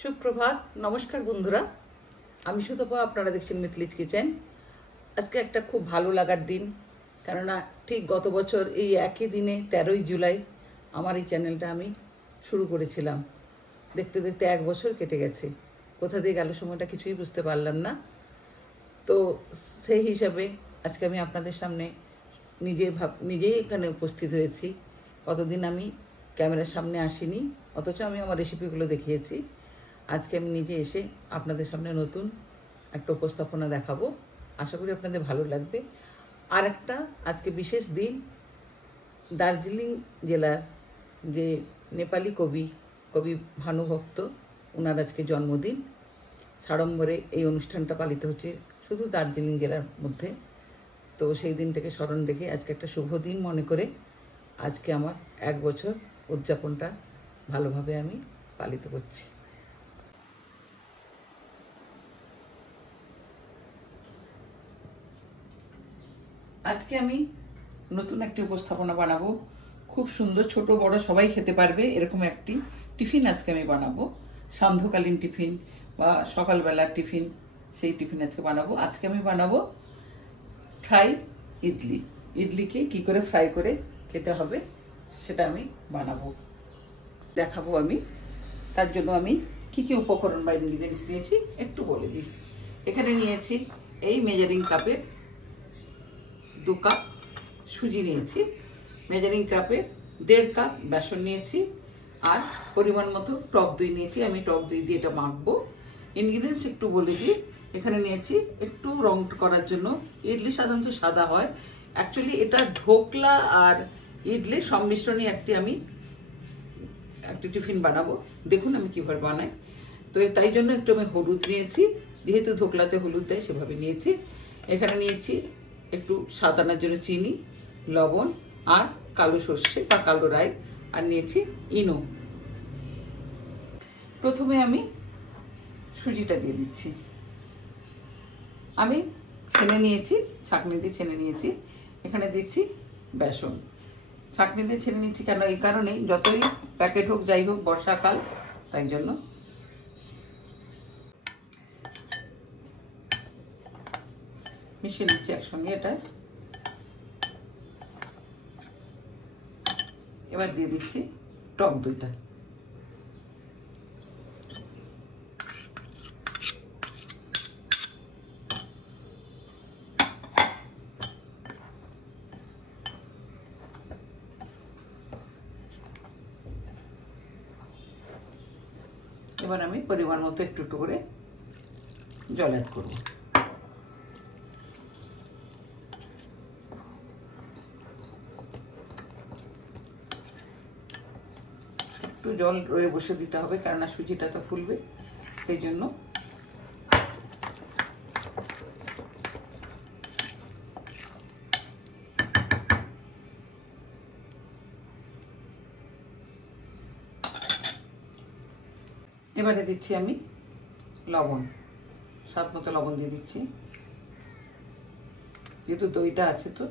সুপ্রভাত, নমস্কার বন্ধুরা। আমি সুতপা, আপনারা দেখছেন মিথিলিজ কিচেন। আজকে একটা খুব ভালো লাগার দিন, কেননা ঠিক গত বছর এই একই দিনে 13ই জুলাই আমার এই চ্যানেলটা আমি শুরু করেছিলাম। দেখতে দেখতে 1 বছর কেটে গেছে। কোথা দিয়ে গেল সময়টা কিছুই বুঝতে পারলাম না। তো সেই হিসাবে আজকে আমি আপনাদের সামনে নিজেই এখানে উপস্থিত হয়েছি। কতদিন আমি ক্যামেরার সামনে আসিনি, অথচ আমি আমার রেসিপিগুলো দেখিয়েছি। আজকে আমি নিজে এসে আপনাদের সামনে নতুন একটা উপস্থাপনা দেখাবো। আশা করি আপনাদের ভালো লাগবে। আর একটা আজকে বিশেষ দিন, দার্জিলিং জেলার যে নেপালি কবি ভানুভক্ত, ওনার আজকে জন্মদিন। সাড়ম্বরে এই অনুষ্ঠানটা পালিত হচ্ছে শুধু দার্জিলিং জেলার মধ্যে। তো সেই দিনটাকে স্মরণ রেখে আজকে একটা শুভ দিন মনে করে আজকে আমার 1 বছর উদযাপনটা ভালোভাবে আমি পালিত করছি। আজকে আমি নতুন একটি উপস্থাপনা বানাবো। খুব সুন্দর, ছোট বড় সবাই খেতে পারবে এরকম একটি টিফিন আজকে আমি বানাবো। সান্ধ্যকালীন টিফিন বা সকালবেলার টিফিন, সেই টিফিন আজকে বানাবো। আজকে আমি বানাবো ফ্রাই ইডলি। ইডলিকে কি করে ফ্রাই করে খেতে হবে সেটা আমি বানাবো, দেখাবো আমি। তার জন্য আমি কি কি উপকরণ বা ইনগ্রিডিয়েন্টস নিয়েছি একটু বলে দিই। এখানে নিয়েছি এই মেজারিং কাপে 2 কাপ সুজি নিয়েছি, মেজারিং কাপে 1.5 কাপ বেসন নিয়েছি, আর পরিমাণ মতো টক দই নিয়েছি। আমি টক দই দিয়ে এটা মাখবো। ইনগ্রিডিয়েন্টস একটু বলে দিই। এখানে নিয়েছি একটু রং করার জন্য, ইডলি সাধারণত সাদা হয়, অ্যাকচুয়ালি এটা ঢোকলা আর ইডলির সংমিশ্রণে আমি একটি টিফিন বানাবো। দেখুন আমি কিভাবে বানাই। তো তাই জন্য একটু আমি হলুদ নিয়েছি, যেহেতু ঢোকলাতে হলুদ দেয় সেভাবে নিয়েছি। এখানে নিয়েছি একটু স্বাদ আনার জন্য চিনি, লবণ আর কালো সর্ষে বা কালো রাই, আর নিয়েছি ইনো। প্রথমে আমি সুজিটা দিয়ে দিচ্ছি। আমি ছেনে নিয়েছি, ছাঁকনি দিয়ে ছেনে নিয়েছি। এখানে দিচ্ছি বেসন, ছাঁকনি দিয়ে ছেনে নিচ্ছি কেন, এই কারণেই, যতই প্যাকেট হোক যাই হোক বর্ষাকাল, তাই জন্য। মিশিয়ে নিচ্ছি একসঙ্গে এটা। এবার দিয়ে দিচ্ছি টক দইটা। এবার আমি পরিমাণ মতো একটু একটু করে জল অ্যাড করব। একটু জল রয়ে বসে দিতে হবে, কেননা সুজিটা তো ফুলবে, সেই জন্য। এবারে দিচ্ছি আমি লবণ, স্বাদ মতো লবণ দিয়ে দিচ্ছি। যেহেতু দইটা আছে তো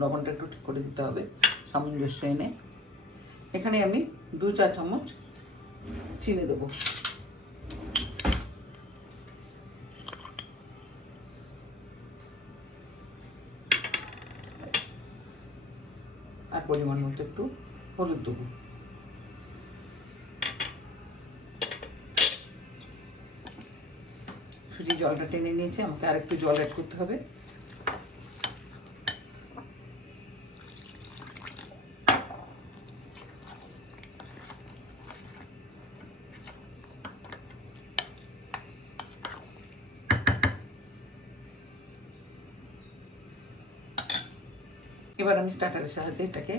লবণটা একটু ঠিক করে দিতে হবে সামঞ্জস্য এনে। এখানে আমি 2 চা চামচ চিনি দেবো। আর পরিমাণ মতো একটু হলুদ দেবো। সুজি জলটা টেনে নিয়েছে, আমাকে আর একটু জল অ্যাড করতে হবে। এবার আমি স্টার্টারের সাহায্যে এটাকে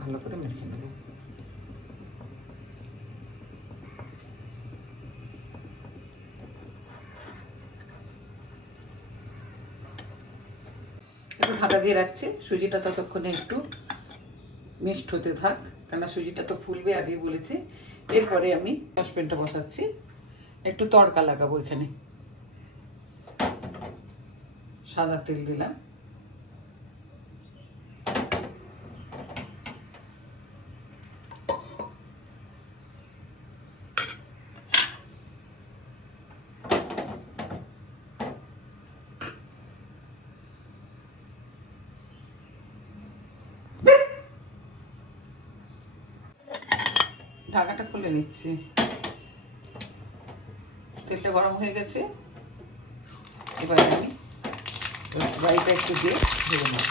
ভালো করে মেখে নেব। একটু ঢাকা দিয়ে রাখছি, সুজিটা ততক্ষণে একটু মিক্সড হতে থাক, কেননা সুজিটা তো ফুলবে আগেই বলেছি। এরপরে আমি সসপ্যানটা বসাচ্ছি, একটু তড়কা লাগাবো। এখানে সাদা তেল দিলাম, ঢাকাটা খুলে নিচ্ছি। তেলটা গরম হয়ে গেছে, এবার আমি রাইটা একটু দিয়ে ভেজে নেব।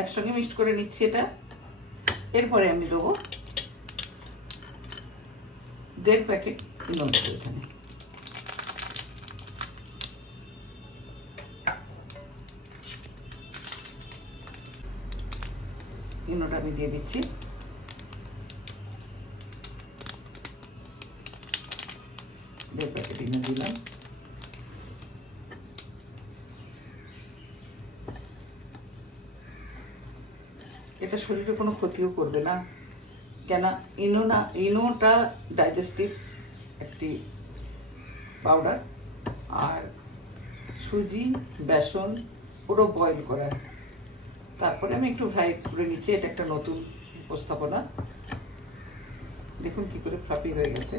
একসঙ্গে মিক্সড করে নিচ্ছি এটা। এরপরে আমি দেবো 1.5 প্যাকেট ইনো দেবো এখানে। ইনোটা আমি দিয়ে দিচ্ছি। দেড় প্যাকেট ইনো দিলাম। এটা শরীরে কোনো ক্ষতিও করবে না, কেন ইনোটা ডাইজেস্টিভ একটি পাউডার, আর সুজি বেসন পুরো বয়েল করা। তারপরে আমি একটু ফ্রাই করে নিচ্ছি। এটা একটা নতুন উপস্থাপনা, দেখুন কি করে ফ্লাফি হয়ে গেছে।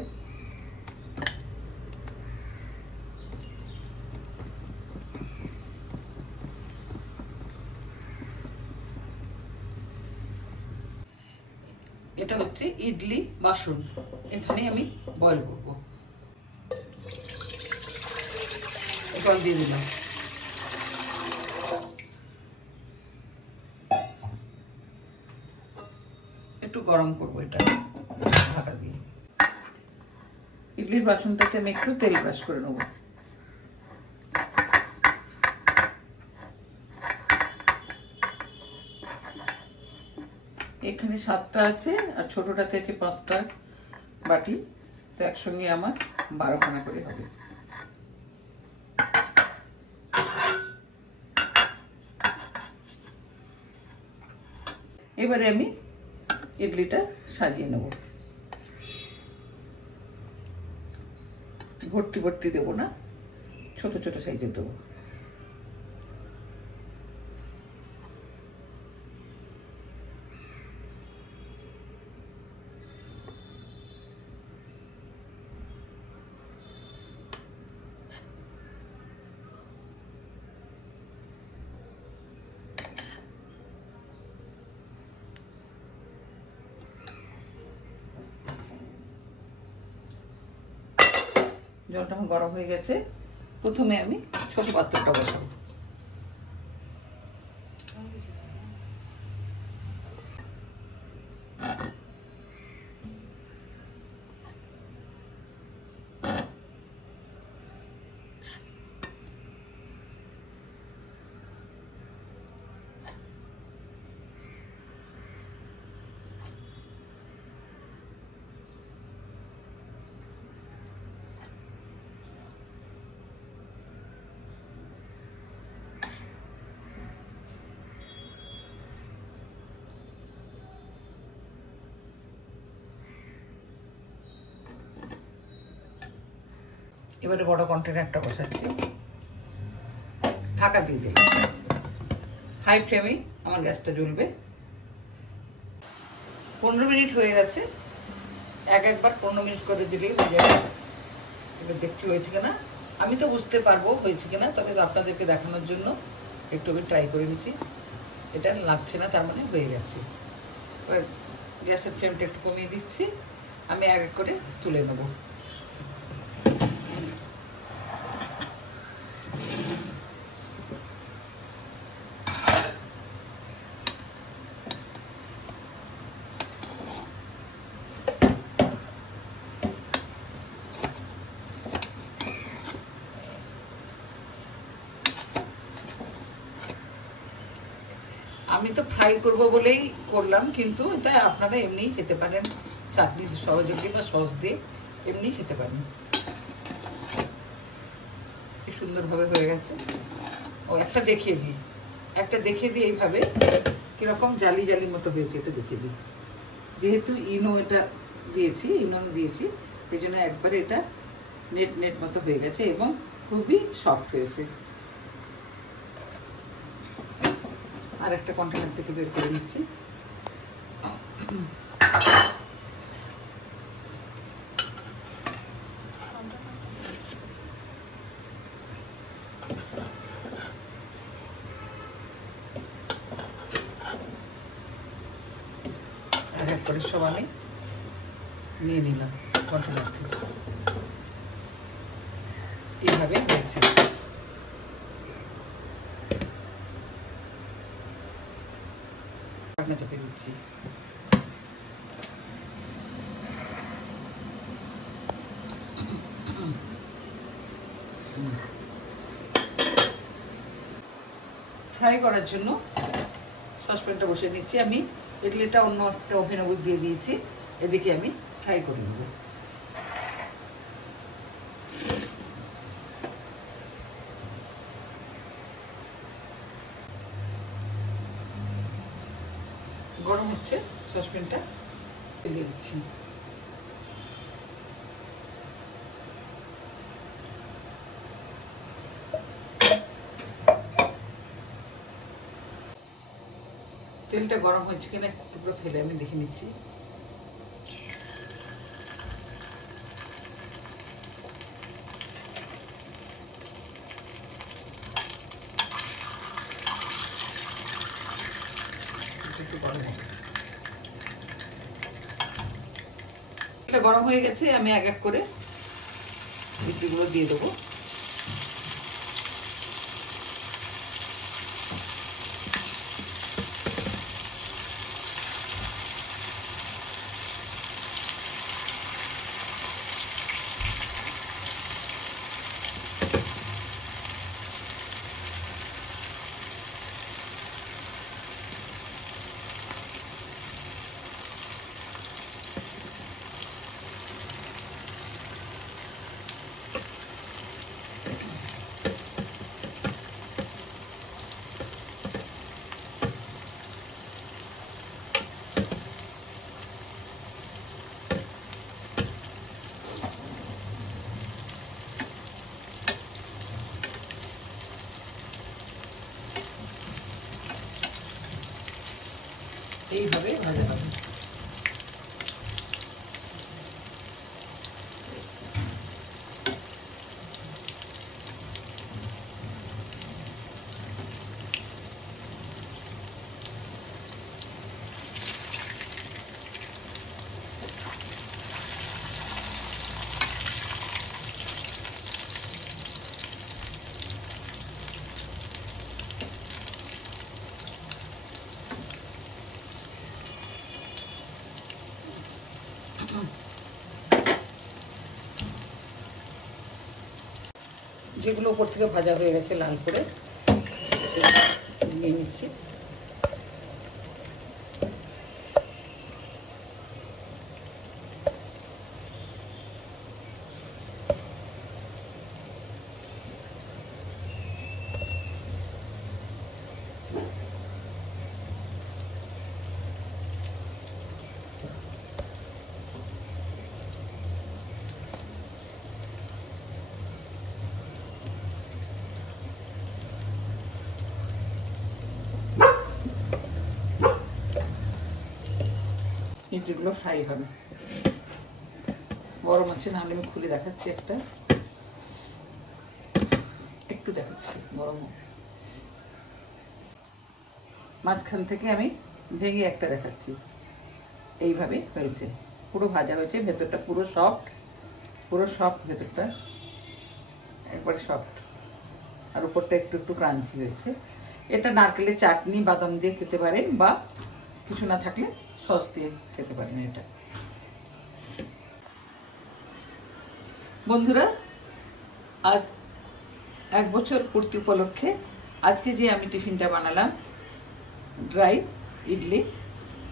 এটা হচ্ছে ইডলি বাসন, এখানে আমি বয়েল করব। জল দিয়ে দিলাম। একটু গরম করব এটা ঢাকা দিয়ে। ইডলির বাসনটাতে আমি একটু তেল ব্রাশ করে নেব। এখানে 7টা আছে আর ছোটটাতে আছে 5টা বাটি, তো একসঙ্গে আমার 12 খানা করে হবে। এবারে আমি ইডলিটা সাজিয়ে নেব। ভর্তি ভর্তি দেবো না, ছোট ছোট সাইজের দেবো। জলটা আমার গরম হয়ে গেছে। প্রথমে আমি ছোট পাত্রটা বসাবো। এবারে বড় কন্টেনারটা বসাচ্ছি, ঢাকা দিয়ে দিলাম। হাই ফ্লেমে আমার গ্যাসটা জ্বলবে। 15 মিনিট হয়ে গেছে। একবার 15 মিনিট করে দিলেই হয়ে যাবে। এবার দেখছি হয়েছে কিনা। আমি তো বুঝতে পারবো হয়েছে কিনা, তবে আপনাদেরকে দেখানোর জন্য একটু আমি ট্রাই করে নিচ্ছি। এটা লাগছে না, তার মানে হয়ে গেছে। এবার গ্যাসের ফ্লেমটা একটু কমিয়ে দিচ্ছি। আমি এক এক করে তুলে নেব। আমি তো ফ্রাই করব বলেই করলাম, কিন্তু এটা আপনারা এমনিই খেতে পারেন, চাটনি সহযোগী বা সস দিয়ে এমনি খেতে পারেন। কি সুন্দরভাবে হয়ে গেছে। ও একটা দেখিয়ে দিই এইভাবে কিরকম জালি জালি মতো হয়েছে, এটা দেখিয়ে দিই। যেহেতু ইনো এটা দিয়েছি, নুন দিয়েছি, এই জন্য একবারে এটা নেট নেট মতো হয়ে গেছে এবং খুবই সফট হয়েছে। আর একটা কন্টেনার থেকে বের করে নিচ্ছি। আর এক করে সব আমি নিয়ে নিলাম কন্টেনার থেকে। এইভাবে হয়েছে। ঢাকনা চাপিয়ে দিচ্ছি। ফ্রাই করার জন্য সসপ্যানটা বসিয়ে নিচ্ছি। আমি ইডলিটা অন্য একটা ওভেনে দিয়ে দিয়েছি, এদিকে আমি ফ্রাই করে নেব। গরম হচ্ছে, সসপ্যানটা ফেলে দিচ্ছি। তেলটা গরম হয়েছে কিনা একটু টুকরো ফেলে আমি দেখে নিচ্ছি। এটা গরম হয়ে গেছে, আমি এক এক করে ইডলিগুলো দিয়ে দেবো। এইভাবে ভাজা হবে। যেগুলো উপর থেকে ভাজা হয়ে গেছে লাল করে নিয়ে নিচ্ছি। ইডলিগুলো ফ্রাই হবে, গরম আছে, নাহলে আমি খুলে দেখাচ্ছি। একটু দেখাচ্ছি গরম। মাঝখান থেকে আমি ভেঙে একটা দেখাচ্ছি। এইভাবে হয়েছে, পুরো ভাজা হয়েছে, ভেতরটা পুরো সফট, ভেতরটা একবারে সফট, আর উপরটা একটু একটু ক্রাঞ্চি হয়েছে। এটা নারকেলের চাটনি, বাদাম দিয়ে খেতে পারেন, বা কিছু না থাকলে সস দিয়ে খেতে পারেন। এটা বন্ধুরা, আজ 1 বছর পূর্তি উপলক্ষে আজকে যে আমি টিফিনটা বানালাম, ড্রাই ইডলি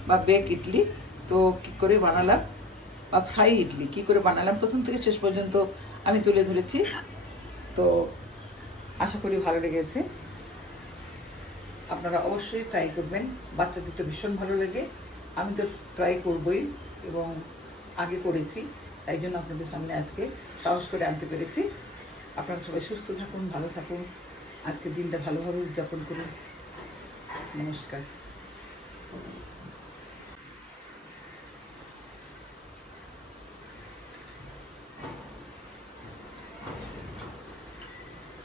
বা বেক ইডলি, তো কি করে বানালাম, বা ফ্রাই ইডলি কি করে বানালাম, প্রথম থেকে শেষ পর্যন্ত আমি তুলে ধরেছি। তো আশা করি ভালো লেগেছে। আপনারা অবশ্যই ট্রাই করবেন, বাচ্চাদের তো ভীষণ ভালো লাগে, আমি তো ট্রাই করবই এবং আগে করেছি, তাই জন্য আপনাদের সামনে আজকে সাহস করে আনতে পেরেছি। আপনারা সবাই সুস্থ থাকুন, ভালো থাকুন, আজকের দিনটা ভালোভাবে উদযাপন করুন। নমস্কার।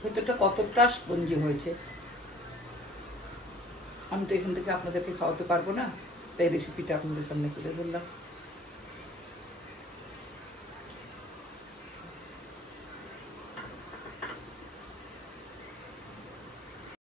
ভেতরটা কতটা স্পঞ্জি হয়েছে। আমি তো এখান থেকে আপনাদেরকে খাওয়াতে পারবো না, তাই রেসিপিটা আপনাদের সামনে তুলে ধরলাম।